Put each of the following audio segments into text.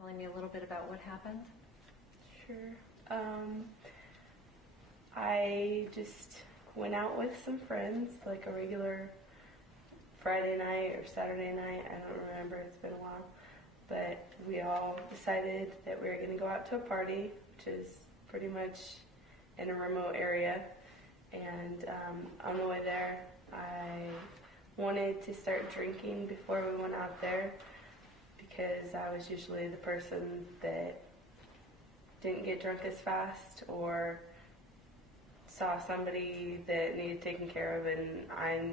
telling me a little bit about what happened? Sure. I just went out with some friends, like a regular Friday night or Saturday night. I don't remember. It's been a while. But we all decided that we were going to go out to a party, which is pretty much in a remote area. And on the way there, I wanted to start drinking before we went out there because I was usually the person that didn't get drunk as fast or saw somebody that needed taken care of and I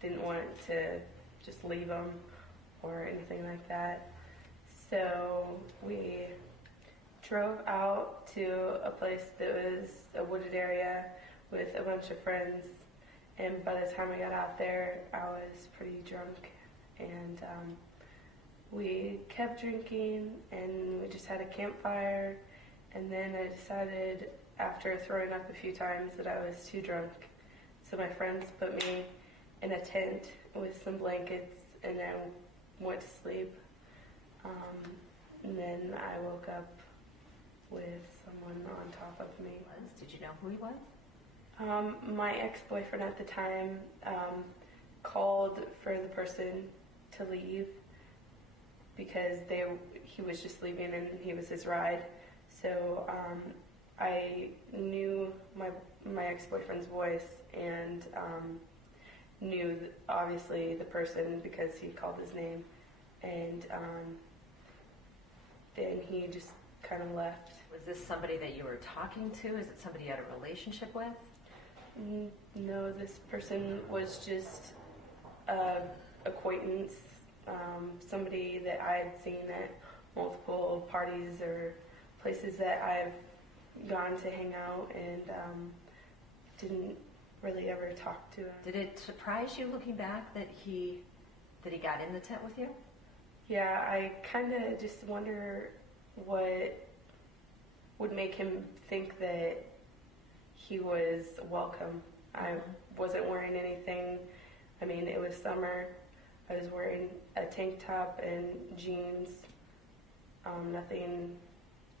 didn't want to just leave them or anything like that. So we drove out to a place that was a wooded area with a bunch of friends, and by the time we got out there I was pretty drunk, and we kept drinking and we just had a campfire, and then I decided after throwing up a few times that I was too drunk, so my friends put me in a tent with some blankets and I went to sleep, and then I woke up with someone on top of me. Did you know who he was? My ex-boyfriend at the time called for the person to leave because he was just leaving and he was his ride. So I knew my ex-boyfriend's voice and knew obviously the person because he called his name, and then he just kind of left. Was this somebody that you were talking to? Is it somebody you had a relationship with? No, this person was just an acquaintance, somebody that I had seen at multiple parties or places that I've gone to hang out, and didn't really ever talk to him. Did it surprise you looking back that he got in the tent with you? Yeah, I kind of just wonder what would make him think that he was welcome. I wasn't wearing anything. I mean, it was summer. I was wearing a tank top and jeans. Nothing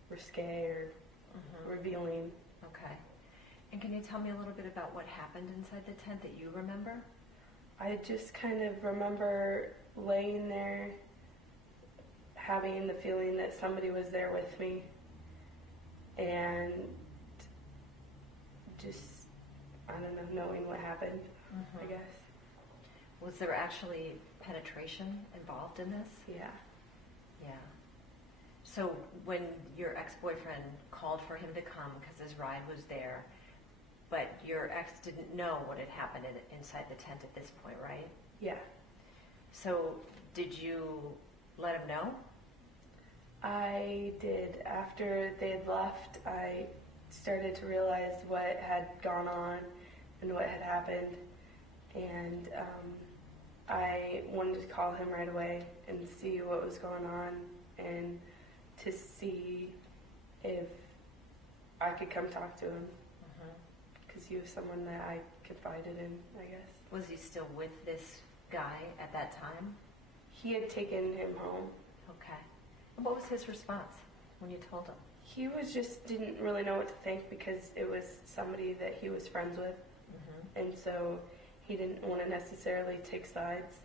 risque or revealing. Okay. And can you tell me a little bit about what happened inside the tent that you remember? I just kind of remember laying there, having the feeling that somebody was there with me, and just, I don't know, knowing what happened, I guess. Was there actually penetration involved in this? Yeah. Yeah. So when your ex-boyfriend called for him to come because his ride was there, but your ex didn't know what had happened inside the tent at this point, right? Yeah. So did you let him know? I did. After they had left, I started to realize what had gone on and what had happened, and I wanted to call him right away and see what was going on and to see if I could come talk to him, because he was someone that I confided in, I guess. Was he still with this guy at that time? He had taken him home. Okay. And what was his response when you told him? He was just didn't really know what to think because it was somebody that he was friends with, and so he didn't want to necessarily take sides,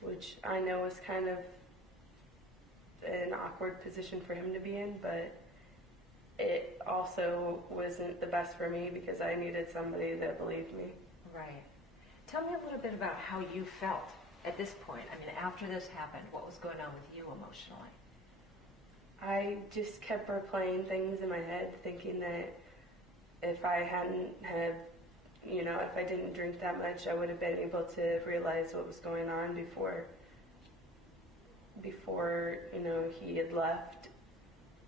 which I know was kind of an awkward position for him to be in, but it also wasn't the best for me because I needed somebody that believed me. Right. Tell me a little bit about how you felt at this point. I mean, after this happened, what was going on with you emotionally? I just kept replaying things in my head, thinking that if I hadn't had, if I didn't drink that much, I would have been able to realize what was going on before he had left,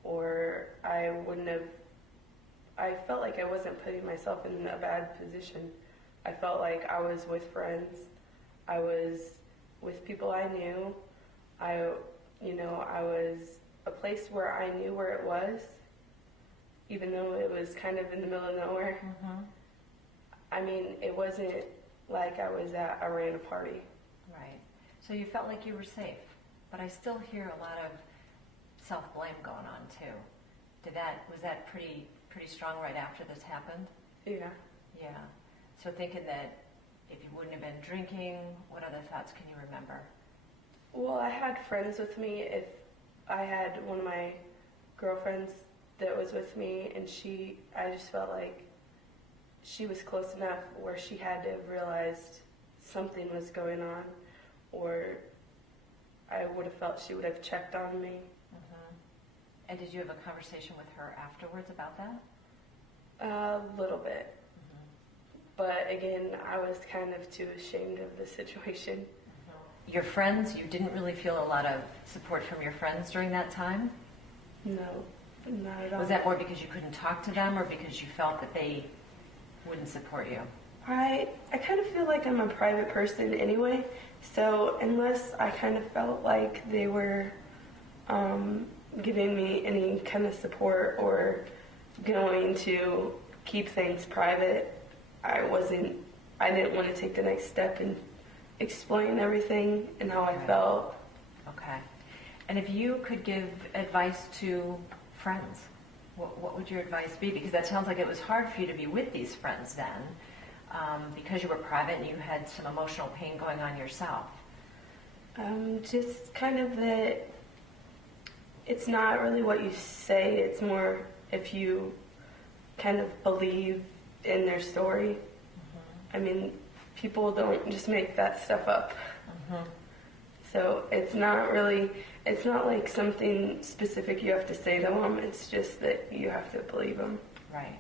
or I wouldn't have. I felt like I wasn't putting myself in a bad position. I felt like I was with friends. I was with people I knew. I was a place where I knew where it was, even though it was kind of in the middle of nowhere. I mean, it wasn't like I was at a random party. Right. So you felt like you were safe, but I still hear a lot of self-blame going on too. Was that pretty strong right after this happened? Yeah. Yeah. So thinking that if you wouldn't have been drinking, what other thoughts can you remember? Well, I had friends with me. If I had one of my girlfriends that was with me, and I just felt like she was close enough where she had to have realized something was going on, or I would have felt she would have checked on me. Mm-hmm. And did you have a conversation with her afterwards about that? A little bit. Mm-hmm. But again, I was kind of too ashamed of the situation. Mm-hmm. Your friends, you didn't really feel a lot of support from your friends during that time? No, not at all. Was that more because you couldn't talk to them or because you felt that they wouldn't support you? I kind of feel like I'm a private person anyway, so unless I kind of felt like they were giving me any kind of support or going to keep things private, I didn't want to take the next step and explain everything and how I felt. Okay. And if you could give advice to friends, what would your advice be? Because that sounds like it was hard for you to be with these friends then, because you were private and you had some emotional pain going on yourself. Just kind of that it's not really what you say, it's more if you kind of believe in their story. Mm-hmm. I mean, people don't just make that stuff up. Mm-hmm. So it's not like something specific you have to say to them, it's just that you have to believe them. Right.